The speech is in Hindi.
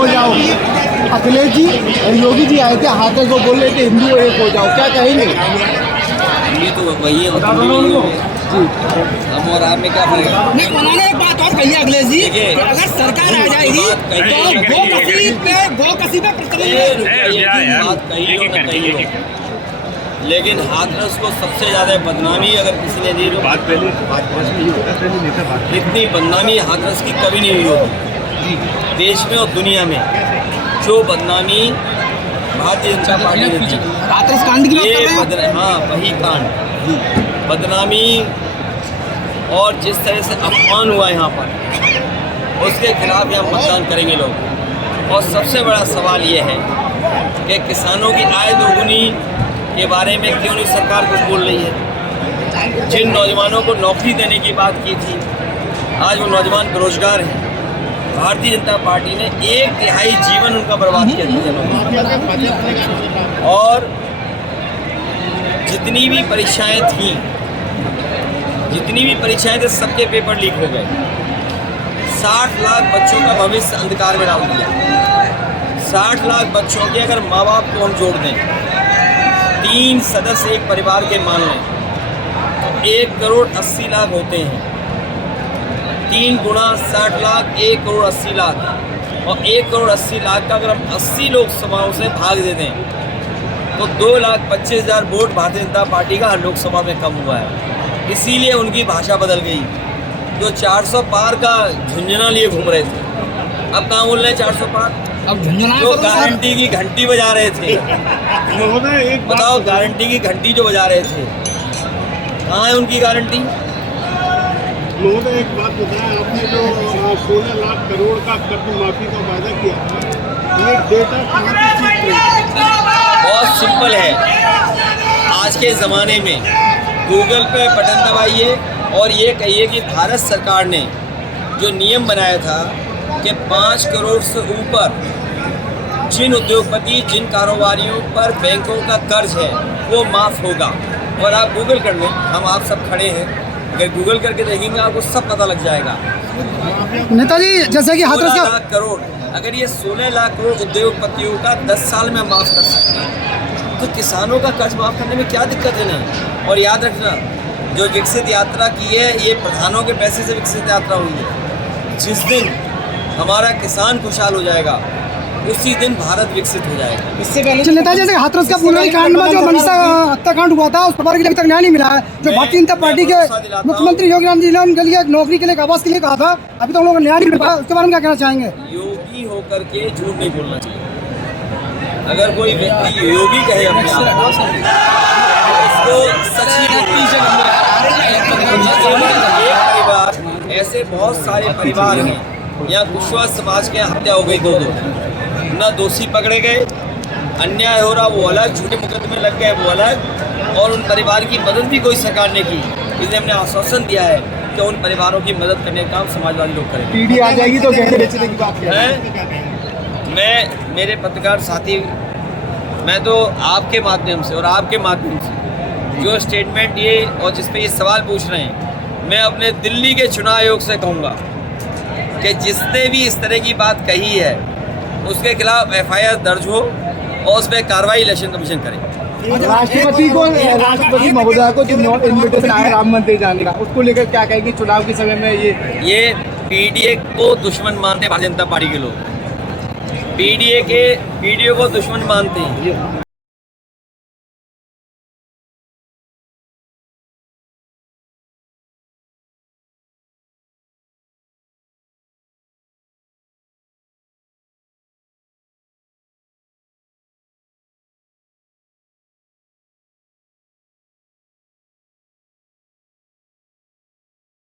हो जाओ। अखिलेश जी, योगी जी आए थे, हाथों को बोल रहे थे हिंदू एक हो जाओ, क्या कहेंगे? ये तो वही है, हम और आप में क्या फर्क है? नहीं, उन्होंने एक बात और कही है अखिलेश जी, अगर सरकार आ जाएगी तो गो कसी पे प्रतिबंध। बात कही हो न कही हो, लेकिन हाथरस को सबसे ज्यादा बदनामी अगर किसी ने दी तो इतनी बदनामी हाथरस की कभी नहीं हुई होगी देश में और दुनिया में। जो बदनामी भारतीय जनता पार्टी ने दी, हाथरस कांड की हाँ वही कांड, बदनामी और जिस तरह से अपमान हुआ यहाँ पर, उसके खिलाफ यहाँ मतदान करेंगे लोग। और सबसे बड़ा सवाल ये है कि किसानों की आय दोगुनी के बारे में क्यों नहीं सरकार कुछ बोल रही है? जिन नौजवानों को नौकरी देने की बात की थी, आज वो नौजवान बेरोजगार हैं। भारतीय जनता पार्टी ने 1/3 जीवन उनका बर्बाद कर दिया। और जितनी भी परीक्षाएं थी सबके पेपर लीक हो गए। 60 लाख बच्चों का भविष्य अंधकार में डाल दिया। 60 लाख बच्चों के अगर माँ बाप को हम जोड़ दें, 3 सदस्य एक परिवार के मान लें, तो 1 करोड़ 80 लाख होते हैं। 3 गुणा 60 लाख 1 करोड़ 80 लाख, और 1 करोड़ 80 लाख का अगर हम 80 लोकसभाओं से भाग दे दें तो 2,25,000 वोट भारतीय जनता पार्टी का हर लोकसभा में कम हुआ है। इसीलिए उनकी भाषा बदल गई। जो 400 पार का झुंझुना लिए घूम रहे थे, अब कहाँ बोल रहे हैं 400 पार? अब झुंझुना जो गारंटी की घंटी बजा रहे थे, बताओ गारंटी की घंटी जो बजा रहे थे, कहाँ है उनकी गारंटी? महोदय, एक बात बताएं, आपने जो 16 लाख करोड़ का कर्ज माफी का वादा किया, ये डेटा कहाँ से चीज रही? बहुत सिंपल है। आज के ज़माने में गूगल पे बटन दबाइए और ये कहिए कि भारत सरकार ने जो नियम बनाया था कि 5 करोड़ से ऊपर जिन उद्योगपति, जिन कारोबारियों पर बैंकों का कर्ज है वो माफ़ होगा। और आप गूगल कर लें, हम आप सब खड़े हैं, अगर गूगल करके देखेंगे आपको सब पता लग जाएगा। नेताजी, जैसे कि हाथरस 16 लाख करोड़, अगर ये 16 लाख करोड़ उद्योगपतियों का 10 साल में माफ़ कर सकते हैं, तो किसानों का कर्ज माफ़ करने में क्या दिक्कत है? नहीं। और याद रखना, जो विकसित यात्रा की है, ये प्रधानों के पैसे से विकसित यात्रा हुई है। जिस दिन हमारा किसान खुशहाल हो जाएगा, उसी दिन भारत विकसित हो जाएगा। इससे पहले नेताजी, जैसे हाथरस का पुनर्वास कांड में जो मनीषा हत्याकांड हुआ था, उस पर अभी तक न्याय नहीं मिला है। जो भारतीय जनता पार्टी के मुख्यमंत्री योगी राम जी ने उनके लिए नौकरी के लिए, आवास के लिए कहा था, अभी तक हम लोग को न्याय नहीं मिला। उसके बारे में क्या कहना चाहेंगे? योगी होकर के झूठ नहीं बोलना चाहिए। अगर कोई व्यक्ति योगी कहे अपने आप को, उसको सच्ची भक्ति से एक परिवार, ऐसे बहुत सारे परिवार हैं यहाँ कुशवाहा समाज के हत्या हो गई, 2 ना दोषी पकड़े गए, अन्याय हो रहा वो अलग, झूठे मुकदमे लग गए वो अलग, और उन परिवार की मदद भी कोई सरकार ने की। इसलिए हमने आश्वासन दिया है कि उन परिवारों की मदद करने का काम समाजवादी लोग करेंगे। पीढ़ी आ जाएगी तो गहने बेचने की बात है। मैं, मेरे पत्रकार साथी, मैं तो आपके माध्यम से और आपके माध्यम से जो स्टेटमेंट ये और जिस पे ये सवाल पूछ रहे हैं, मैं अपने दिल्ली के चुनाव आयोग से कहूँगा कि जिसने भी इस तरह की बात कही है उसके खिलाफ FIR दर्ज हो और उस पर कार्रवाई इलेक्शन कमीशन करे। राष्ट्रपति महोदय को जो इन्विटेशन आया राम मंदिर जाने का, उसको लेकर क्या कहेंगे? चुनाव के समय में ये PDA को दुश्मन मानते हैं भारतीय जनता पार्टी के लोग। PDA को दुश्मन मानते हैं।